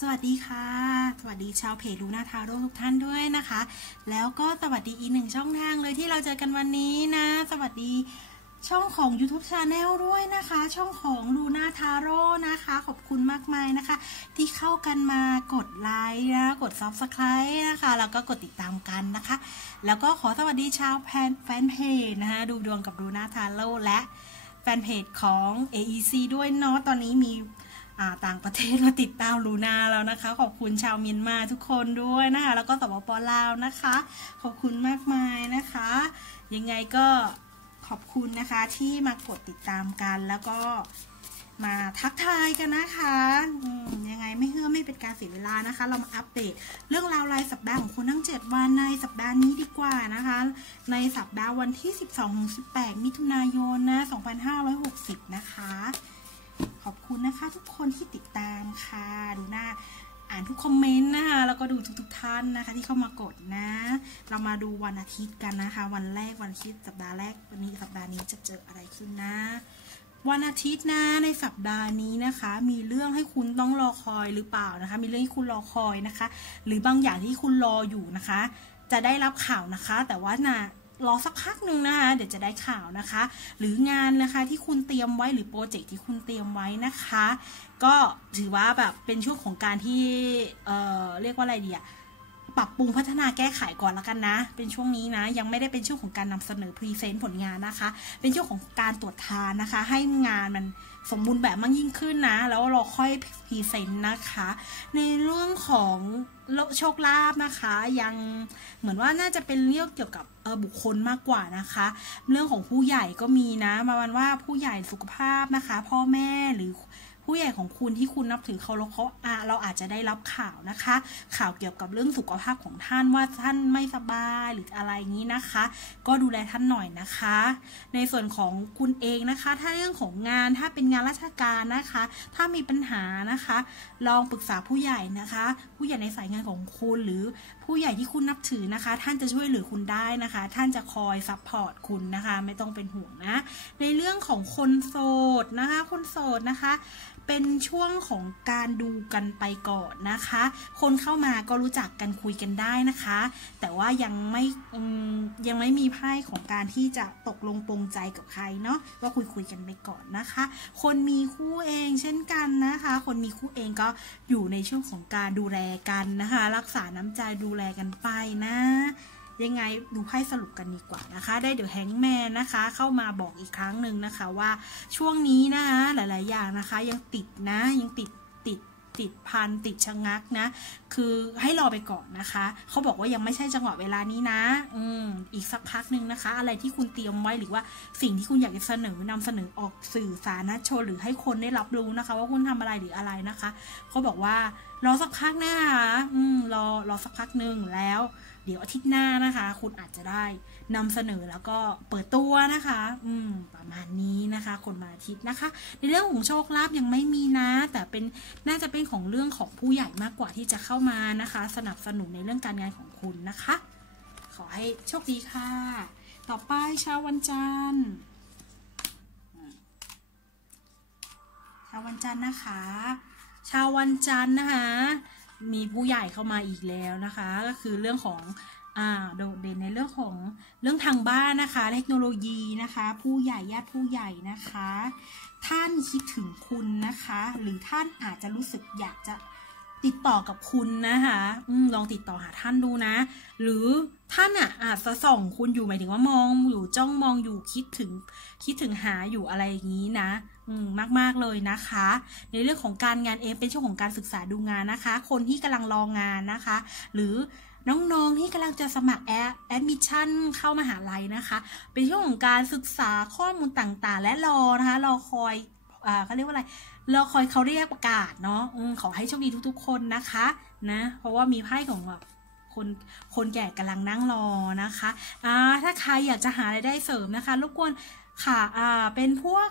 สวัสดีค่ะ สวัสดีชาวเพจลูนาทาโร่ทุกท่านด้วยนะคะ แล้วก็สวัสดีอีกหนึ่งช่องทางเลยที่เราเจอกันวันนี้นะ สวัสดีช่องของ YouTube Channel ด้วยนะคะ ช่องของลูนาทาโร่นะคะ ขอบคุณมากมายนะคะ ที่เข้ากันมากดไลค์นะกด Subscribe นะคะ แล้วก็กดติดตามกันนะคะ แล้วก็ขอสวัสดีชาวแฟนแฟนเพจนะคะดูดวงกับลูนาทาโร่และแฟนเพจของ AEC ด้วยเนาะตอนนี้มี ต่างประเทศมาติดตามลูนาแล้วนะคะ ขอบคุณชาวมียนมาทุกคนด้วยนะคะ แล้วก็สปปลาวนะคะ ขอบคุณมากมายนะคะ ยังไงก็ขอบคุณนะคะที่มากดติดตามกันแล้วก็มาทักทายกันนะคะยังไงไม่เพื่อไม่เป็นการเสียเวลานะคะ เรามาอัปเดตเรื่องราวรายสัปดาห์ของคุณทั้ง 7 วันในสัปดาห์นี้ดีกว่านะคะ ในสัปดาห์วันที่ 12-18 มิถุนายนนะ 2560 นะคะ ขอบคุณนะคะ ทุกคนที่ติดตามค่ะ ดูหน้าอ่านทุกคอมเมนต์นะคะแล้วก็ดูทุกๆทท่านนะคะ ที่เข้ามากดนะ เรามาดูวันอาทิตย์กันนะคะ วันแรกวันอาทิตย์สัปดาห์แรกวันนี้สัปดาห์นี้จะเจออะไรขึ้นนะ วันอาทิตย์นะในสัปดาห์นี้นะคะ มีเรื่องให้คุณต้องรอคอยหรือเปล่านะคะ มีเรื่องให้คุณรอคอยนะคะ หรือบางอย่างที่คุณรออยู่นะคะ จะได้รับข่าวนะคะ แต่ว่านะ รอสักพักหนึ่งนะคะ เดี๋ยวจะได้ข่าวนะคะ หรืองานนะคะที่คุณเตรียมไว้หรือโปรเจกต์ที่คุณเตรียมไว้นะคะ ก็ถือว่าแบบเป็นช่วงของการที่เอ่อเรียกว่าอะไรดีอะปรับปรุงพัฒนาแก้ไขก่อนแล้วกันนะ เป็นช่วงนี้นะ ยังไม่ได้เป็นช่วงของการนำเสนอพรีเซนต์ผลงานนะคะ เป็นช่วงของการตรวจทานนะคะ ให้งานมัน สมบูรณ์แบบมากยิ่งขึ้นนะ แล้วเราค่อยพรีเซนต์นะคะ ในเรื่องของโชคลาภนะคะ ยังเหมือนว่าน่าจะเป็นเรื่องเกี่ยวกับบุคคลมากกว่านะคะ เรื่องของผู้ใหญ่ก็มีนะ มาวันว่าผู้ใหญ่สุขภาพนะคะ พ่อแม่หรือ ผู้ใหญ่ของคุณที่คุณนับถือเขาแล้วเขาเราอาจจะได้รับข่าวนะคะ ข่าวเกี่ยวกับเรื่องสุขภาพของท่านว่าท่านไม่สบายหรืออะไรนี้นะคะ ก็ดูแลท่านหน่อยนะคะ ในส่วนของคุณเองนะคะ ถ้าเรื่องของงานถ้าเป็นงานราชการนะคะ ถ้ามีปัญหานะคะ ลองปรึกษาผู้ใหญ่นะคะ ผู้ใหญ่ในสายงานของคุณหรือผู้ใหญ่ที่คุณนับถือนะคะ ท่านจะช่วยเหลือคุณได้นะคะ ท่านจะคอยซัพพอร์ตคุณนะคะ ไม่ต้องเป็นห่วงนะ ในเรื่องของคนโสดนะคะ คนโสดนะคะ เป็นช่วงของการดูกันไปก่อนนะคะ คนเข้ามาก็รู้จักกันคุยกันได้นะคะ แต่ว่ายังไม่ยังไม่มีไพ่ของการที่จะตกลงปรงใจกับใครเนาะก็คุยคุยกันไปก่อนนะคะ คนมีคู่เองเช่นกันนะคะ คนมีคู่เองก็อยู่ในช่วงของการดูแลกันนะคะ รักษาน้ำใจดูแลกันไปนะ ยังไงดูไพ่สรุปกันดีกว่านะคะ ได้เดี๋ยวแฮงแมนนะคะ เข้ามาบอกอีกครั้งหนึ่งนะคะว่าช่วงนี้นะคะหลาย ๆ อย่างนะคะ ยังติดนะยังติดติดติดพันติดชะงักนะ คือให้รอไปก่อนนะคะ เขาบอกว่ายังไม่ใช่จังหวะเวลานี้นะ อืมอีกสักพักหนึ่งนะคะ อะไรที่คุณเตรียมไว้หรือว่าสิ่งที่คุณอยากจะเสนอนำเสนอออกสื่อสารนะโชว์หรือให้คนได้รับรู้นะคะ ว่าคุณทำอะไรหรืออะไรนะคะ เขาบอกว่ารอสักพักนะคะอืมรอรอสักพักหนึ่งแล้ว เดี๋ยวอาทิตย์หน้านะคะ คุณอาจจะได้นำเสนอแล้วก็เปิดตัวนะคะ อืม ประมาณนี้นะคะ คนมาอาทิตย์นะคะ ในเรื่องของโชคลาภยังไม่มีนะ แต่เป็นน่าจะเป็นของเรื่องของผู้ใหญ่มากกว่าที่จะเข้ามานะคะ สนับสนุนในเรื่องการงานของคุณนะคะ ขอให้โชคดีค่ะ ต่อไปชาววันจันทร์ชาววันจันทร์นะคะชาววันจันทร์นะคะ มีผู้ใหญ่เข้ามาอีกแล้วนะคะ ก็คือเรื่องของอ่าโดดเด่นในเรื่องของเรื่องทางบ้านนะคะ เทคโนโลยีนะคะ ผู้ใหญ่ญาติผู้ใหญ่นะคะ ท่านคิดถึงคุณนะคะ หรือท่านอาจจะรู้สึกอยากจะติดต่อกับคุณนะคะอลองติดต่อหาท่านดูนะ หรือท่านอะอาจจะส่องคุณอยู่หมายถึงว่ามองอยู่จ้องมองอยู่คิดถึงคิดถึงหาอยู่อะไรอย่างนี้นะ อืมมากเลยนะคะ ในเรื่องของการงานเองเป็นช่วงของการศึกษาดูงานนะคะ คนที่กำลังรองานนะคะ หรือน้องๆที่กำลังจะสมัครแอดแอดมิชชั่นเข้ามาหาลัยนะคะ เป็นช่วงของการศึกษาข้อมูลต่างๆ และรอนะคะรอคอยอ่าเขาเรียกว่าอะไรรอคอยเขาเรียกประกาศเนาะอขอให้โชคดีทุกๆ คนนะคะนะเพราะว่ามีไพ่ของแบบคนคนแก่กำลังนั่งรอนะคะอ่าถ้าใครอยากจะหาไรายได้เสริมนะคะรบกวนค่ะอ่าเป็นพวก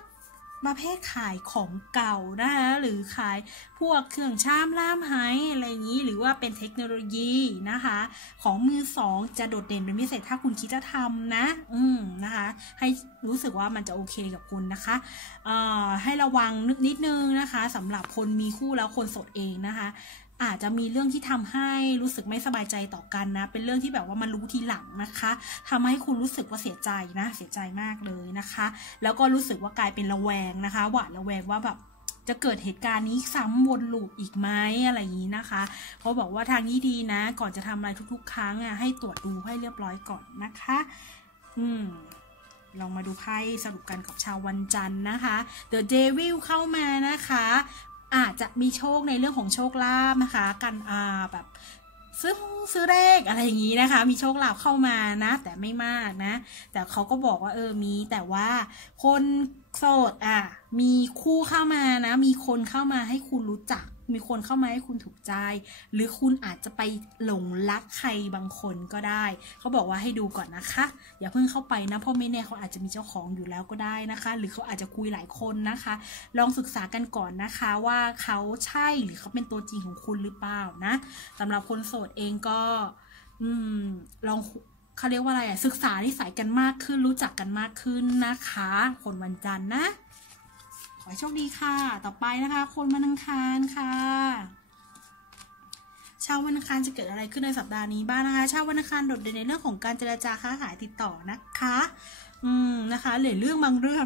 ประเภทขายของเก่านะคะหรือขายพวกเครื่องชามล่ามไฮอะไรอย่างนี้ หรือว่าเป็นเทคโนโลยีนะคะ ของมือสองจะโดดเด่นเป็นพิเศษถ้าคุณคิดจะทำนะ อืมนะคะ ให้รู้สึกว่ามันจะโอเคกับคุณนะคะอ่ให้ระวังนิดนึงนะคะสำหรับคนมีคู่แล้วคนโสดเองนะคะอาจจะมีเรื่องที่ทำให้รู้สึกไม่สบายใจต่อกันนะ เป็นเรื่องที่แบบว่ามันรู้ทีหลังนะคะทำให้คุณรู้สึกว่าเสียใจนะ เสียใจมากเลยนะคะ แล้วก็รู้สึกว่ากลายเป็นระแวงนะคะ หวาดระแวงว่าแบบจะเกิดเหตุการณ์นี้ซ้ำวนลูปอีกไหมอะไรอย่างนี้นะคะเขาบอกว่าทางนี้ดีนะ ก่อนจะทำอะไรทุก ๆ ครั้งอะให้ตรวจดูให้เรียบร้อยก่อนนะคะ อืมลองมาดูไพ่สรุปกันกับชาววันจันทร์นะคะ The Devil เข้ามานะคะ อาจจะมีโชคในเรื่องของโชคลาภนะคะ กันอ่าแบบซื้อซื้อเลขอะไรอย่างนี้นะคะ มีโชคลาภเข้ามานะ แต่ไม่มากนะ แต่เขาก็บอกว่าเออมีแต่ว่าคน โสดอะ มีคู่เข้ามานะ มีคนเข้ามาให้คุณรู้จัก มีคนเข้ามาให้คุณถูกใจ หรือคุณอาจจะไปหลงรักใครบางคนก็ได้ เขาบอกว่าให้ดูก่อนนะคะ อย่าเพิ่งเข้าไปนะเพราะไม่แน่เขาอาจจะมีเจ้าของอยู่แล้วก็ได้นะคะ หรือเขาอาจจะคุยหลายคนนะคะ ลองศึกษากันก่อนนะคะว่าเขาใช่หรือเขาเป็นตัวจริงของคุณหรือเปล่านะสำหรับคนโสดเองก็ อืมลอง เขาเรียกว่าอะไรอะศึกษานิสัยกันมากขึ้น รู้จักกันมากขึ้นนะคะ คนวันจันทร์นะ ขอโชคดีค่ะ ต่อไปนะคะ คนวันอังคารค่ะชาววันอังคารจะเกิดอะไรขึ้นในสัปดาห์นี้บ้างนะคะชาววันอังคารโดดเด่นในเรื่องของการเจรจาค้าขายติดต่อนะคะ อืมนะคะหรือเรื่องบางเรื่อง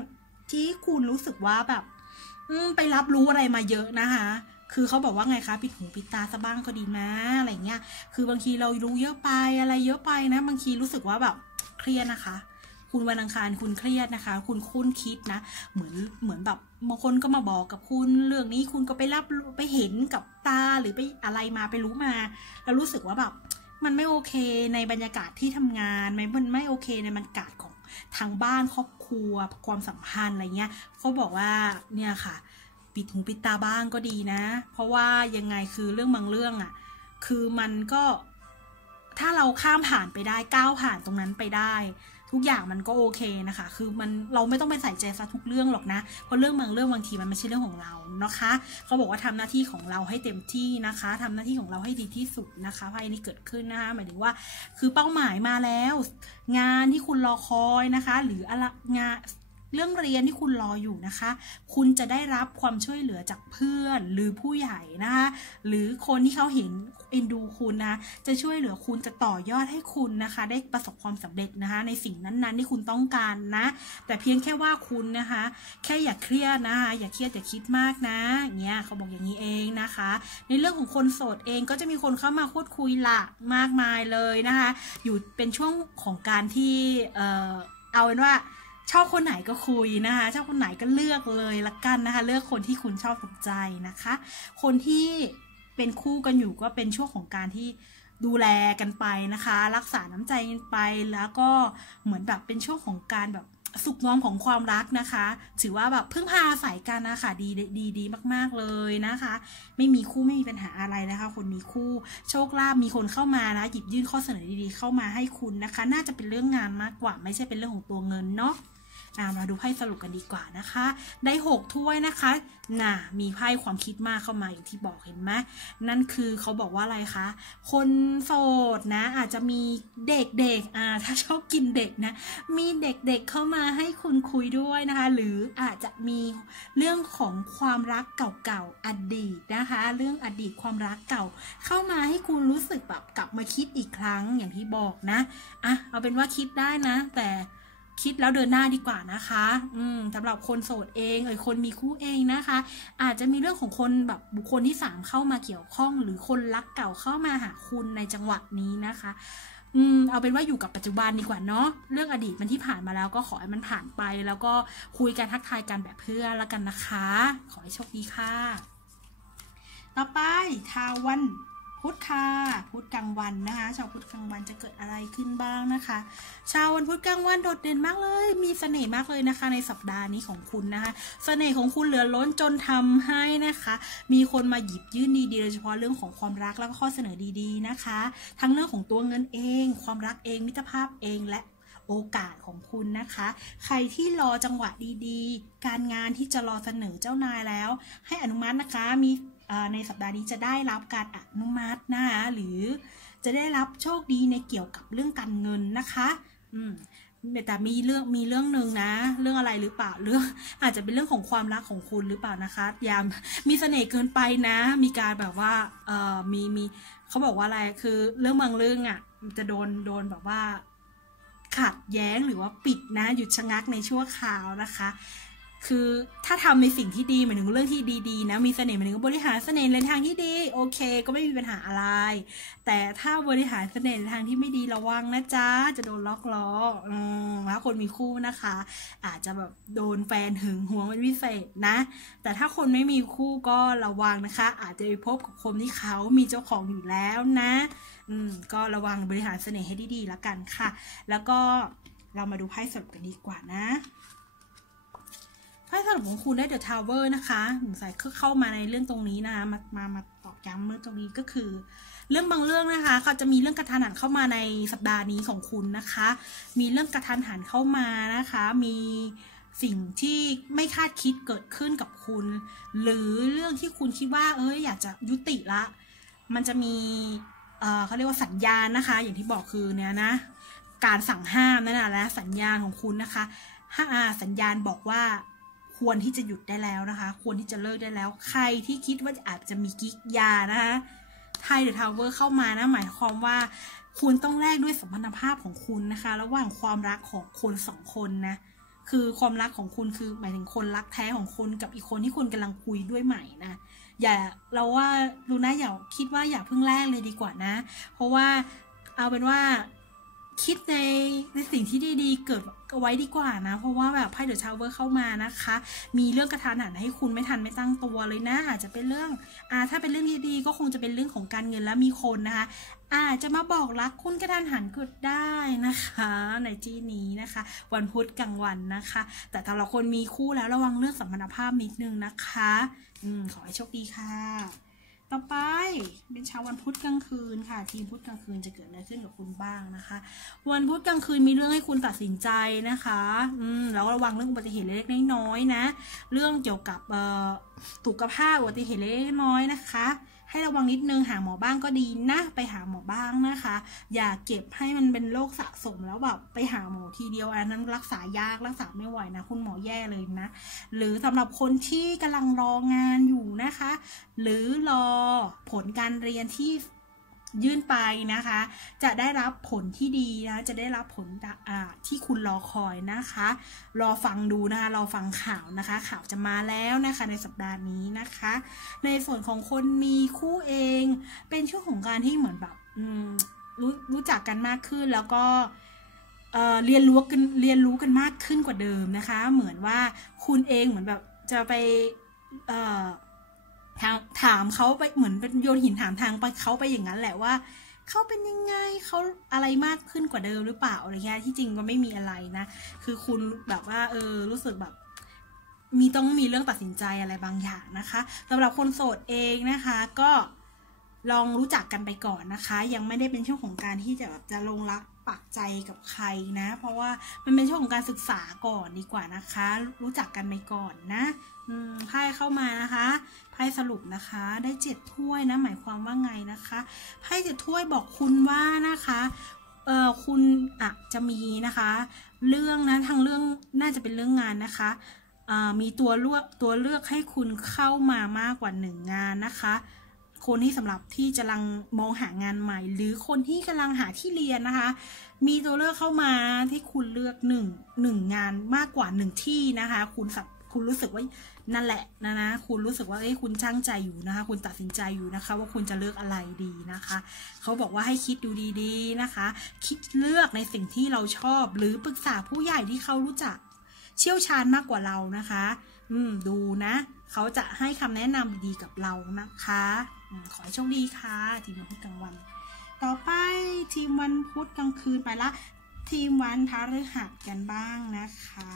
ที่คุณรู้สึกว่าแบบ อืมไปรับรู้อะไรมาเยอะนะคะ คือเขาบอกว่าไงคะปิดหูปิดตาซะบ้างก็ดีนะอะไรเงี้ย คือบางทีเรารู้เยอะไปอะไรเยอะไปนะ บางทีรู้สึกว่าแบบเครียดนะคะ คุณวันอังคารคุณเครียดนะคะ คุณคุ้นคิดนะ เหมือนเหมือนแบบบางคนก็มาบอกกับคุณเรื่องนี้คุณก็ไปรับไปเห็นกับตาหรือไปอะไรมาไปรู้มาแล้วรู้สึกว่าแบบมันไม่โอเคในบรรยากาศที่ทำงานไม่มันไม่โอเคในบรรยากาศของทางบ้านครอบครัวความสัมพันธ์อะไรเงี้ยเขาบอกว่าเนี่ยค่ะ ปิดหูปิดตาบ้างก็ดีนะ เพราะว่ายังไงคือเรื่องบางเรื่องอะ่ะ คือมันก็ถ้าเราข้ามผ่านไปได้ก้าวผ่านตรงนั้นไปได้ ทุกอย่างมันก็โอเคนะคะ คือมันเราไม่ต้องไปใส่ใจซะทุกเรื่องหรอกนะ เพราะเรื่องบางเรื่องบางทีมันไม่ใช่เรื่องของเรานะคะ เขาบอกว่าทำหน้าที่ของเราให้เต็มที่นะคะทำหน้าที่ของเราให้ดีที่สุดนะคะภายนี้เกิดขึ้นนะคะหมายถึงว่า คือเป้าหมายมาแล้ว งานที่คุณรอคอยนะคะ หรืออะไรงาน เรื่องเรียนที่คุณรออยู่นะคะ คุณจะได้รับความช่วยเหลือจากเพื่อนหรือผู้ใหญ่นะคะหรือคนที่เขาเห็นเอ็นดูคุณนะ จะช่วยเหลือคุณจะต่อยอดให้คุณนะคะ ได้ประสบความสำเร็จนะคะ ในสิ่งนั้นๆที่คุณต้องการนะ แต่เพียงแค่ว่าคุณนะคะ แค่อย่าเครียดนะคะ อย่าเครียดอย่าคิดมากนะเงี้ยเขาบอกอย่างนี้เองนะคะ ในเรื่องของคนโสดเองก็จะมีคนเข้ามาพูดคุยละมากมายเลยนะคะ อยู่เป็นช่วงของการที่เออเอาเป็นว่า ชอบคนไหนก็คุยนะคะ ชอบคนไหนก็เลือกเลยละกันนะคะ เลือกคนที่คุณชอบสนใจนะคะ คนที่เป็นคู่กันอยู่ก็เป็นช่วงของการที่ดูแลกันไปนะคะ รักษาน้ำใจกันไปแล้วก็เหมือนแบบเป็นช่วงของการแบบสุขงอมของความรักนะคะ ถือว่าแบบพึ่งพาอาศัยกันนะคะดีดีดีมาก ๆเลยนะคะ ไม่มีคู่ไม่มีปัญหาอะไรนะคะ คนมีคู่โชคลาภมีคนเข้ามานะหยิบยื่นข้อเสนอดีๆ เข้ามาให้คุณนะคะ น่าจะเป็นเรื่องงานมากกว่า ไม่ใช่เป็นเรื่องของตัวเงินเนาะ มาดูไพ่สรุปกันดีกว่านะคะ ได้หกถ้วยนะคะน่ะมีไพ่ความคิดมากเข้ามาอย่างที่บอกเห็นไหมนั่นคือเขาบอกว่าอะไรคะ คนโสดนะ อาจจะมีเด็กๆอ่าถ้าชอบกินเด็กนะ มีเด็กๆเข้ามาให้คุณคุยด้วยนะคะ หรืออาจจะมีเรื่องของความรักเก่าๆอดีตนะคะ เรื่องอดีตความรักเก่า เข้ามาให้คุณรู้สึกแบบกลับมาคิดอีกครั้งอย่างที่บอกนะอะเอาเป็นว่าคิดได้นะ แต่ คิดแล้วเดินหน้าดีกว่านะคะ อืมสำหรับคนโสดเองเอ่ยคนมีคู่เองนะคะ อาจจะมีเรื่องของคนแบบบุคคลที่สามเข้ามาเกี่ยวข้อง หรือคนรักเก่าเข้ามาหาคุณในจังหวะนี้นะคะ อืม เอาเป็นว่าอยู่กับปัจจุบันดีกว่าเนาะเรื่องอดีตมันที่ผ่านมาแล้วก็ขอให้มันผ่านไป แล้วก็คุยกันทักทายกันแบบเพื่อนล้วกันนะคะ ขอให้โชคดีค่ะ ต่อไปทาวัน พุธค่ะ พุธกลางวันนะคะ ชาวพุธกลางวันจะเกิดอะไรขึ้นบ้างนะคะ ชาววันพุธกลางวันโดดเด่นมากเลย มีเสน่ห์มากเลยนะคะ ในสัปดาห์นี้ของคุณนะคะ เสน่ห์ของคุณเหลือล้นจนทำให้นะคะ มีคนมาหยิบยื่นดีๆโดยเฉพาะเรื่องของความรักแล้วก็ข้อเสนอดีๆนะคะ ทั้งเรื่องของตัวเงินเอง ความรักเอง มิตรภาพเองและโอกาสของคุณนะคะ ใครที่รอจังหวะดีๆ การงานที่จะรอเสนอเจ้านายแล้ว ให้อนุมัตินะคะ มี ในสัปดาห์นี้จะได้รับการอนุมัตินะคะหรือจะได้รับโชคดีในเกี่ยวกับเรื่องการเงินนะคะอืมแต่มีเรื่องมีเรื่องหนึ่งนะ เรื่องอะไรหรือเปล่าเรื่องอาจจะเป็นเรื่องของความรักของคุณหรือเปล่านะคะยามมีเสน่ห์เกินไปนะ มีการแบบว่าเออมีมีเขาบอกว่าอะไรคือเรื่องบางเรื่องอะ่ะจะโดนโดนแบบว่าขัดแย้งหรือว่าปิดนะหยุดชะงักในชั่วคราวนะคะ คือถ้าทำในสิ่งที่ดีหมายถึงเรื่องที่ดีๆนะมีเสน่ห์หมายถึงบริหารเสน่ห์ในทางที่ดี โอเค ก็ไม่มีปัญหาอะไร แต่ถ้าบริหารเสน่ห์ในทางที่ไม่ดีระวังนะจ๊ะจะโดนล็อกล้ออืมถ้าคนมีคู่นะคะ อาจจะแบบโดนแฟนหึงหวงเป็นพิเศษนะ แต่ถ้าคนไม่มีคู่ก็ระวังนะคะ อาจจะไปพบกับคนที่เขามีเจ้าของอยู่แล้วนะอืมก็ระวังบริหารเสน่ห์ให้ดีๆแล้วกันค่ะ แล้วก็เรามาดูไพ่สรุปกันดีกว่านะ ไพ่สรุปของคุณได้เดอะทาวเวอร์นะคะสงสัยเข้ามาในเรื่องตรงนี้นะคะมามามาตอกย้ำเรื่องตรงนี้ก็คือ เรื่องบางเรื่องนะคะเขาจะมีเรื่องกระทันหันเข้ามาในสัปดาห์นี้ของคุณนะคะ มีเรื่องกระทันหันเข้ามานะคะ มีสิ่งที่ไม่คาดคิดเกิดขึ้นกับคุณ หรือเรื่องที่คุณคิดว่า เอ้ยอยากจะยุติละ มันจะมีเเขาเรียกว่าสัญญาณนะคะ อย่างที่บอกคือเนี่ยนะ การสั่งห้ามนั่นแหละและสัญญาณของคุณนะคะห้าสัญญาณบอกว่า ควรที่จะหยุดได้แล้วนะคะ ควรที่จะเลิกได้แล้ว ใครที่คิดว่าอาจจะมีกิ๊กยานะคะไทยเดอะทาวเวอร์เข้ามานะ หมายความว่าคุณต้องแลกด้วยสัมพันธภาพของคุณนะคะ ระหว่างความรักของคนสองคนนะ คือความรักของคุณคือหมายถึงคนรักแท้ของคุณกับอีกคนที่คุณกำลังคุยด้วยใหม่นะ อย่าเราว่าลูน่าอย่าคิดว่าอย่าเพิ่งแลกเลยดีกว่านะ เพราะว่าเอาเป็นว่า คิดในในสิ่งที่ดีๆ เกิดไว้ดีกว่านะ เพราะว่าแบบไพ่เดอะชาวเวอร์เข้ามานะคะ มีเรื่องกระทานหันให้คุณไม่ทันไม่ตั้งตัวเลยนะ อาจจะเป็นเรื่องอ่าถ้าเป็นเรื่องดีๆก็คงจะเป็นเรื่องของการเงินและมีคนนะคะ อาจจะมาบอกรักคุณกระทันหันก็ได้นะคะในจีนี้นะคะ วันพุธกลางวันนะคะ แต่สำหรับคนมีคู่แล้วระวังเรื่องสัมพันธภาพนิดนึงนะคะ อืมขอให้โชคดีค่ะ ต่อไปเป็นเช้าวันพุธกลางคืนค่ะ ทีมพุธกลางคืนจะเกิดอะไรขึ้นกับคุณบ้างนะคะ วันพุธกลางคืนมีเรื่องให้คุณตัดสินใจนะคะอืมแล้วระวังเรื่องอุบัติเหตุเล็กๆน้อยๆนะ เรื่องเกี่ยวกับเอ่อสุขภาพอุบัติเหตุเล็กๆน้อยๆนะคะ ให้ระวังนิดนึงหาหมอบ้างก็ดีนะไปหาหมอบ้างนะคะ อย่าเก็บให้มันเป็นโรคสะสมแล้วแบบไปหาหมอทีเดียวอันนั้นรักษายากรักษาไม่ไหวนะ คุณหมอแย่เลยนะ หรือสำหรับคนที่กำลังรองานอยู่นะคะ หรือรอผลการเรียนที่ ยื่นไปนะคะ จะได้รับผลที่ดีนะจะได้รับผลที่คุณรอคอยนะคะ รอฟังดูนะคะรอฟังข่าวนะคะ ข่าวจะมาแล้วนะคะในสัปดาห์นี้นะคะ ในส่วนของคนมีคู่เอง เป็นช่วงของการที่เหมือนแบบรู้รู้จักกันมากขึ้นแล้วก็เรียนรู้กันเรียนรู้กันมากขึ้นกว่าเดิมนะคะ เหมือนว่าคุณเองเหมือนแบบจะไปเถามถามเขาไปเหมือนเป็นโยนหินถามทางไปเขาไปอย่างนั้นแหละว่าเขาเป็นยังไงเขาอะไรมากขึ้นกว่าเดิมหรือเปล่าอะไรเงี้ยที่จริงก็ไม่มีอะไรนะ คือคุณแบบว่า เออ รู้สึกแบบ มีต้องมีเรื่องตัดสินใจอะไรบางอย่างนะคะสำหรับคนโสดเองนะคะ ก็ลองรู้จักกันไปก่อนนะคะ ยังไม่ได้เป็นช่วงของการที่จะแบบจะลงรักปักใจกับใครนะ เพราะว่ามันเป็นช่วงของการศึกษาก่อนดีกว่านะคะ รู้จักกันไปก่อนนะ ไพ่เข้ามานะคะไพ่สรุปนะคะได้เจ็ดถ้วยนะหมายความว่าไงนะคะไพ่เจ็ดถ้วยบอกคุณว่านะคะเออคุณอาจจะมีนะคะ เรื่องนะทางเรื่องน่าจะเป็นเรื่องงานนะคะมีตัวเลือกตัวเลือกให้คุณเข้ามามากกว่าหนึ่งงานนะคะ คนที่สำหรับที่กำลังมองหางานใหม่ หรือคนที่กำลังหาที่เรียนนะคะ มีตัวเลือกเข้ามาที่คุณเลือกหนึ่งหนึ่งงานมากกว่าหนึ่งที่นะคะ คุณสับ คุณรู้สึกว่านั่นแหละนะนะคุณรู้สึกว่าเอ้ยคุณช่างใจอยู่นะคะ คุณตัดสินใจอยู่นะคะ ว่าคุณจะเลือกอะไรดีนะคะเขาบอกว่าให้คิดดูดีๆนะคะ คิดเลือกในสิ่งที่เราชอบ หรือปรึกษาผู้ใหญ่ที่เขารู้จัก เชี่ยวชาญมากกว่าเรานะคะ อืมดูนะเขาจะให้คำแนะนำดีๆกับเรานะคะอขอให้โชคดีค่ะ ทีมวันพุธกลางวัน ต่อไปทีมวันพุธกลางคืนไปละ ทีมวันพฤหัสกันบ้างนะคะ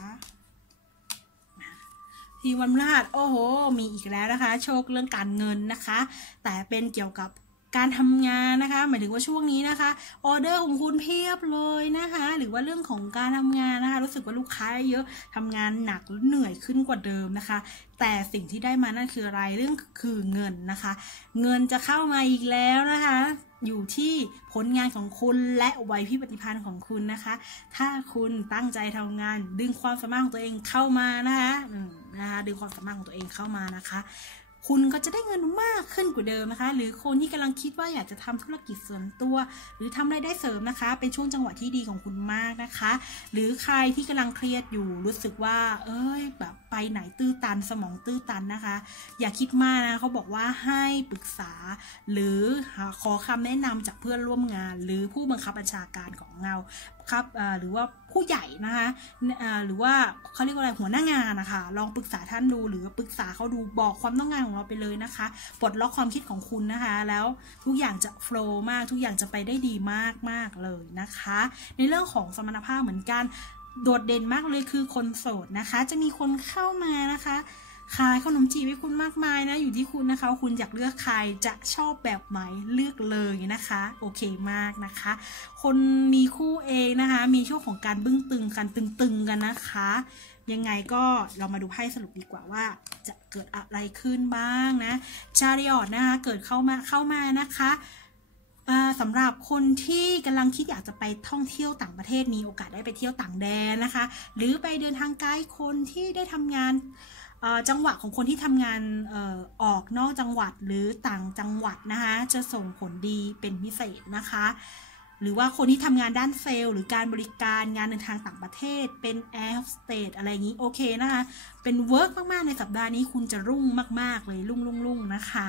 ทีวันพฤหัสโอ้โห มีอีกแล้วนะคะ โชคเรื่องการเงินนะคะ แต่เป็นเกี่ยวกับการทำงานนะคะ หมายถึงว่าช่วงนี้นะคะออเดอร์ของคุณเพียบเลยนะคะ หรือว่าเรื่องของการทำงานนะคะ รู้สึกว่าลูกค้าเยอะทำงานหนักเหนื่อยขึ้นกว่าเดิมนะคะ แต่สิ่งที่ได้มานั่นคืออะไรเรื่องคือเงินนะคะ เงินจะเข้ามาอีกแล้วนะคะ อยู่ที่ผลงานของคุณและไหวพริบปฏิภาณของคุณนะคะ ถ้าคุณตั้งใจทำงาน ดึงความสามารถของตัวเองเข้ามานะคะ นะคะดึงความสามารถของตัวเองเข้ามานะคะ คุณก็จะได้เงินมากขึ้นกว่าเดิมนะคะ หรือคนที่กำลังคิดว่าอยากจะทำธุรกิจส่วนตัว หรือทำรายได้เสริมนะคะ เป็นช่วงจังหวะที่ดีของคุณมากนะคะ หรือใครที่กำลังเครียดอยู่รู้สึกว่า เอ้ยแบบไปไหนตื้อตันสมองตื้อตันนะคะ อย่าคิดมากนะเขาบอกว่าให้ปรึกษา หรือขอคำแนะนำจากเพื่อนร่วมงาน หรือผู้บังคับบัญชาการของเราครับหรือว่าผู้ใหญ่นะคะหรือว่าเขาเรียกว่าอะไรหัวหน้างานนะคะ ลองปรึกษาท่านดูหรือปรึกษาเขาดูบอกความต้องการของเราไปเลยนะคะปลดล็อกความคิดของคุณนะคะ แล้วทุกอย่างจะโฟล์มากทุกอย่างจะไปได้ดีมากมากเลยนะคะ ในเรื่องของสมรรถภาพเหมือนกันโดดเด่นมากเลยคือคนโสดนะคะ จะมีคนเข้ามานะคะ ขายขนมจีบให้คุณมากมายนะ อยู่ที่คุณนะคะ คุณอยากเลือกใครจะชอบแบบไหนเลือกเลยนะคะ โอเคมากนะคะ คนมีคู่เองนะคะ มีช่วงของการบึ้งตึงกันตึงๆกันนะคะ ยังไงก็เรามาดูไพ่สรุปดีกว่าว่าจะเกิดอะไรขึ้นบ้างนะชาริออดนะคะ เกิดเข้ามาเข้ามานะคะสำหรับคนที่กำลังคิดอยากจะไปท่องเที่ยวต่างประเทศมีโอกาสได้ไปเที่ยวต่างแดนนะคะ หรือไปเดินทางไกลคนที่ได้ทำงาน จังหวะของคนที่ทำงานออกนอกจังหวัดหรือต่างจังหวัดนะคะ จะส่งผลดีเป็นพิเศษนะคะ หรือว่าคนที่ทำงานด้านเซลล์ หรือการบริการงานเดินทางต่างประเทศ เป็นแอร์โฮสเตทอะไรอย่างนี้โอเคนะคะ เป็นเวิร์กมาก ๆ ในสัปดาห์นี้คุณจะรุ่งมาก ๆ เลยรุ่งรุ่งรุ่งนะคะ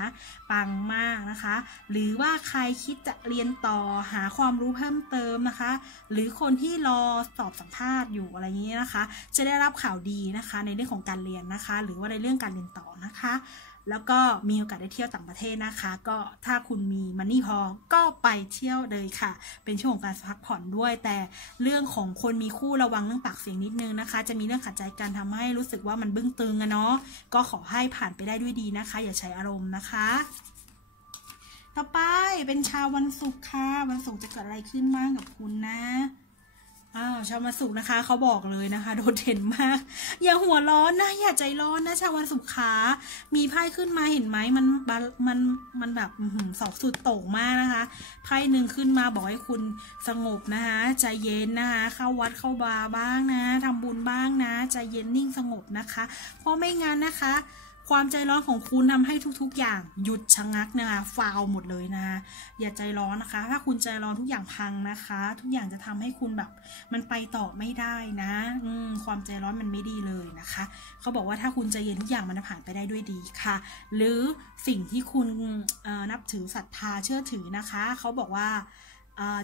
ปังมากนะคะ หรือว่าใครคิดจะเรียนต่อหาความรู้เพิ่มเติมนะคะ หรือคนที่รอสอบสัมภาษณ์อยู่อะไรอย่างนี้นะคะ จะได้รับข่าวดีนะคะ ในเรื่องของการเรียนนะคะ หรือว่าในเรื่องการเรียนต่อนะคะ แล้วก็มีโอกาสได้เที่ยวต่างประเทศนะคะ ก็ถ้าคุณมีมันนี่พอก็ไปเที่ยวเลยค่ะ เป็นช่วงของการพักผ่อนด้วย แต่เรื่องของคนมีคู่ระวังเรื่องปากเสียงนิดนึงนะคะ จะมีเรื่องขัดใจกันทำให้รู้สึกว่ามันบึ้งตึงอะเนาะก็ขอให้ผ่านไปได้ด้วยดีนะคะ อย่าใช้อารมณ์นะคะ ต่อไปเป็นชาววันศุกร์ค่ะ วันศุกร์จะเกิดอะไรขึ้นบ้างกับคุณนะ อ้าวชาววันศุกร์นะคะเขาบอกเลยนะคะ โดดเด่นมาก อย่าหัวร้อนนะ อย่าใจร้อนนะชาววันศุกร์ขามีไพ่ขึ้นมาเห็นไหมมันมันมันแบบสอบสุดโต่งมากนะคะไพ่หนึ่งขึ้นมาบอกให้คุณสงบนะคะใจเย็นนะคะเข้าวัดเข้าบาบ้างนะทำบุญบ้างนะใจเย็นนิ่งสงบนะคะ เพราะไม่งั้นนะคะ ความใจร้อนของคุณทำให้ทุกๆ อย่างหยุดชะงักนะคะฟาวหมดเลยนะคะอย่าใจร้อนนะคะ ถ้าคุณใจร้อนทุกอย่างพังนะคะ ทุกอย่างจะทำให้คุณแบบ มันไปต่อไม่ได้นะอืความใจร้อนมันไม่ดีเลยนะคะ เขาบอกว่าถ้าคุณใจเย็นทุกอย่างมันจะผ่านไปได้ด้วยดีค่ะ หรือสิ่งที่คุณนับถือศรัทธาเชื่อถือนะคะ เขาบอกว่า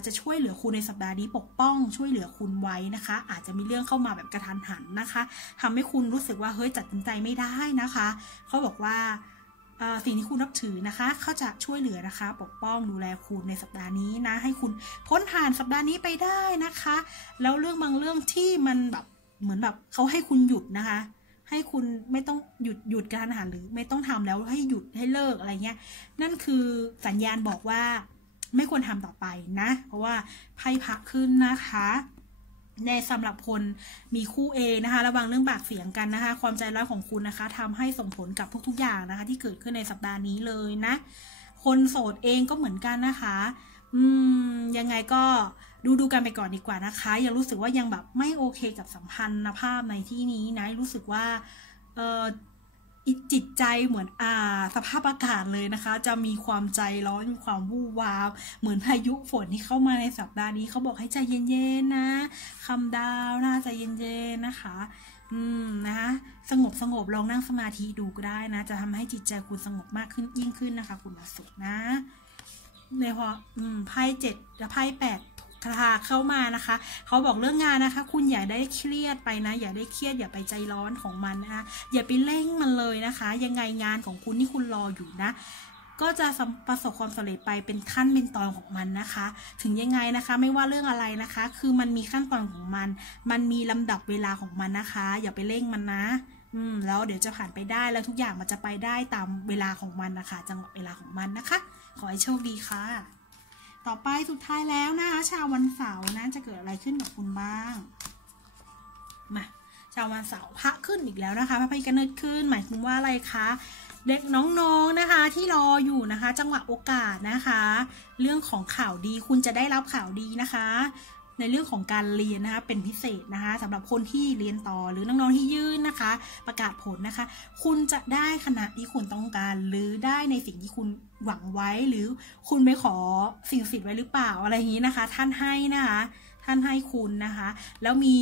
จะช่วยเหลือคุณในสัปดาห์นี้ปกป้อง ช่วยเหลือคุณไว้นะคะ อาจจะมีเรื่องเข้ามาแบบกระทันหันนะคะทำให้คุณรู้สึกว่าเฮ้ยจัดสินใจไม่ได้นะคะ เขาบอกว่าสิ่งที่คุณนับถือนะคะเขาจะช่วยเหลือนะคะ ปกป้องดูแลคุณในสัปดาห์นี้นะ ให้คุณพ้นผ่านสัปดาห์นี้ไปได้นะคะ แล้วเรื่องบางเรื่องที่มันแบบเหมือนแบบเขาให้คุณหยุดนะคะ ให้คุณไม่ต้องหยุดหยุดการอาหารหรือไม่ต้องทำแล้วให้หยุดให้เลิกอะไรเงี้ย นั่นคือสัญญาณบอกว่า ไม่ควรทำต่อไปนะ เพราะว่าไพ่พักขึ้นนะคะในสำหรับคนมีคู่เอนะคะ ระวังเรื่องปากเสียงกันนะคะ ความใจร้อนของคุณนะคะทำให้ส่งผลกับทุกๆอย่างนะคะ ที่เกิดขึ้นในสัปดาห์นี้เลยนะ คนโสดเองก็เหมือนกันนะคะ อืม ยังไงก็ดูดูกันไปก่อนดีกว่านะคะ ยังรู้สึกว่ายังแบบไม่โอเคกับสัมพันธภาพในที่นี้นะ รู้สึกว่า เออ จิตใจเหมือนอ่า สภาพอากาศเลยนะคะ จะมีความใจร้อนมีความวู่วาว เหมือนพายุฝนที่เข้ามาในสัปดาห์นี้เขาบอกให้ใจเย็นๆนะคำดาวนะใจเย็นๆนะคะ อืมนะคะสงบสงบลองนั่งสมาธิดูก็ได้นะ จะทำให้จิตใจคุณสงบมากขึ้นยิ่งขึ้นนะคะ คุณมาสุขนะในพออืมไพ่เจ็ดและไพ่แปด คาเข้ามานะคะ เขาบอกเรื่องงานนะคะ คุณอย่าได้เครียดไปนะ อย่าได้เครียดอย่าไปใจร้อนของมันนะคะอย่าไปเร่งมันเลยนะคะ ยังไงงานของคุณที่คุณรออยู่นะ ก็จะประสบความสำเร็จไปเป็นขั้นเป็นตอนของมันนะคะ ถึงยังไงนะคะไม่ว่าเรื่องอะไรนะคะ คือมันมีขั้นตอนของมัน มันมีลำดับเวลาของมันนะคะ อย่าไปเร่งมันนะอืมแล้วเดี๋ยวจะผ่านไปได้แล้วทุกอย่างมันจะไปได้ตามเวลาของมันนะคะ จังหวะเวลาของมันนะคะ ขอให้โชคดีค่ะ ต่อไปสุดท้ายแล้วนะคะชาววันเสาร์นะจะเกิดอะไรขึ้นกับคุณบ้างมาชาววันเสาร์พระขึ้นอีกแล้วนะคะพระพิกเนิดขึ้น หมายถึงว่าอะไรคะเด็กน้องๆนะคะที่รออยู่นะคะ จังหวะโอกาสนะคะ เรื่องของข่าวดีคุณจะได้รับข่าวดีนะคะ ในเรื่องของการเรียนนะคะเป็นพิเศษนะคะสำหรับคนที่เรียนต่อหรือน้องๆที่ยื่นนะคะ ประกาศผลนะคะ คุณจะได้ขณะที่คุณต้องการหรือได้ในสิ่งที่คุณหวังไว้หรือคุณไปขอสิ่งศักดิ์สิทธิ์ไว้หรือเปล่าอะไรอย่างนี้นะคะ ท่านให้นะคะ ท่านให้คุณนะคะ แล้วมี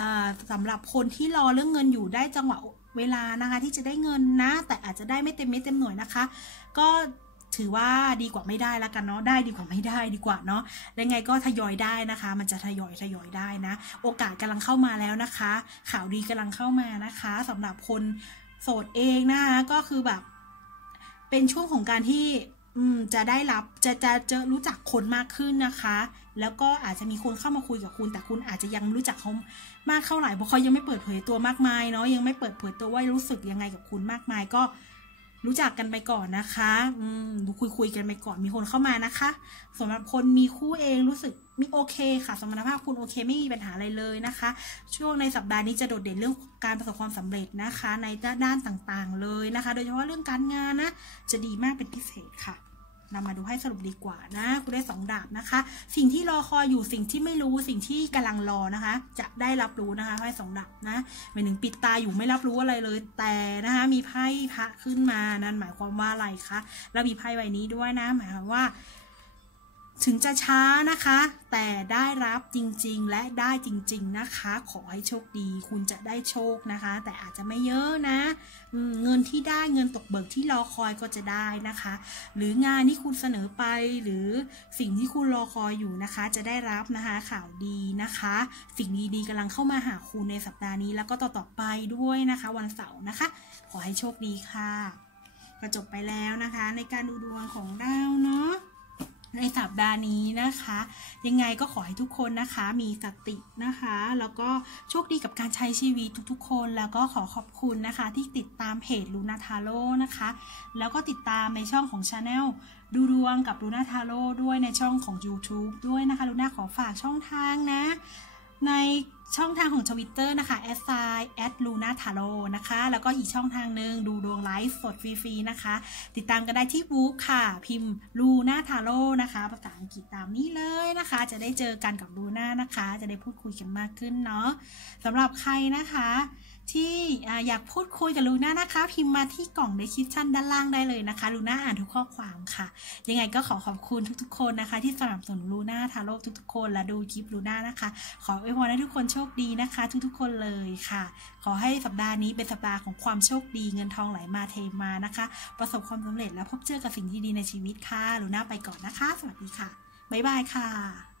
อ่าสำหรับคนที่รอเรื่องเงินอยู่ได้จังหวะเวลานะคะ ที่จะได้เงินนะ แต่อาจจะได้ไม่เต็มเม็ดเต็มหน่วยนะคะ ก็ ถือว่าดีกว่าไม่ได้แล้วกันเนาะได้ดีกว่าไม่ได้ดีกว่าเนาะและไงก็ทยอยได้นะคะ มันจะทยอยทยอยได้นะ โอกาสกำลังเข้ามาแล้วนะคะ ข่าวดีกำลังเข้ามานะคะสำหรับคนโสดเองนะคะก็คือแบบ เป็นช่วงของการที่อืจะได้รับจะจะจะรู้จักคนมากขึ้นนะคะ แล้วก็อาจจะมีคนเข้ามาคุยกับคุณ แต่คุณอาจจะยังรู้จักเขามากเท่าไหร่เพราะเขายังไม่เปิดเผยตัวมากมายเนาะยังไม่เปิดเผยตัวว่ารู้สึกยังไงกับคุณมากมายก็ รู้จักกันไปก่อนนะคะอืมดูคุยคุยกันไปก่อนมีคนเข้ามานะคะสำหรับคนมีคู่เองรู้สึกมีโอเคค่ะ สมรรถภาพคุณโอเคไม่มีปัญหาอะไรเลยนะคะ ช่วงในสัปดาห์นี้จะโดดเด่นเรื่องการประสบความสำเร็จนะคะ ในด้านต่างๆเลยนะคะ โดยเฉพาะเรื่องการงานนะจะดีมากเป็นพิเศษค่ะ นำมาดูให้สรุปดีกว่านะคุณได้สองดาบนะคะ สิ่งที่รอคอยอยู่สิ่งที่ไม่รู้สิ่งที่กำลังรอนะคะ จะได้รับรู้นะคะไพ่สองดาบนะหมายถึงปิดตาอยู่ไม่รับรู้อะไรเลย แต่นะคะมีไพ่พระขึ้นมานั่นหมายความว่าอะไรคะแล้วมีไพ่ใบนี้ด้วยนะ หมายความว่า ถึงจะช้านะคะ แต่ได้รับจริงๆ และได้จริง ๆนะคะ ขอให้โชคดี คุณจะได้โชคนะคะ แต่อาจจะไม่เยอะนะเงินที่ได้เงินตกเบิกที่รอคอยก็จะได้นะคะ หรืองานที่คุณเสนอไปหรือสิ่งที่คุณรอคอยอยู่นะคะ จะได้รับนะคะข่าวดีนะคะ สิ่งดีๆกำลังเข้ามาหาคุณในสัปดาห์นี้แล้วก็ต่อๆไปด้วยนะคะ วันเสาร์นะคะ ขอให้โชคดีค่ะก็จบไปแล้วนะคะ ในการดูดวงของเราเนาะ ในสัปดาห์นี้นะคะ ยังไงก็ขอให้ทุกคนนะคะมีสตินะคะ แล้วก็โชคดีกับการใช้ชีวิตทุกๆ คนแล้วก็ขอขอบคุณนะคะ ที่ติดตามเพจลูนาทาโร่นะคะ แล้วก็ติดตามในช่องของชาแนลดูดวงกับลูนาทาโร่ด้วยในช่องของ YouTube ด้วยนะคะลูนาขอฝากช่องทางนะ ใน ช่องทางของชวิตเตอร์นะคะ a s s i at luna taro นะคะ แล้วก็อีกช่องทางหนึ่งดูดวงไลฟ์สดฟรีๆนะคะ ติดตามกันได้ที่บุ๊กค่ะ พิมพ์ luna taro นะคะ ภาษาอังกฤษตามนี้เลยนะคะ จะได้เจอกันกับลูน่านะคะ จะได้พูดคุยกันมากขึ้นเนาะสำหรับใครนะคะ ที่อยากพูดคุยกับลูน่านะคะ พิมพ์มาที่กล่อง description ด้านล่างได้เลยนะคะลูน่าอ่านทุกข้อความค่ะ ยังไงก็ขอขอบคุณทุกๆ คนนะคะ ที่สนับสนุนลูน่าทาโร่ทุกๆ คนและดูคลิปลูน่านะคะ ขออวยพรให้ทุกคนโชคดีนะคะ ทุกๆ คนเลยค่ะ ขอให้สัปดาห์นี้เป็นสัปดาห์ของความโชคดีเงินทองไหลมาเทมานะคะ ประสบความสำเร็จและพบเจอกับสิ่งที่ดีในชีวิตค่ะลูน่าไปก่อนนะคะ สวัสดีค่ะบ๊ายบายค่ะ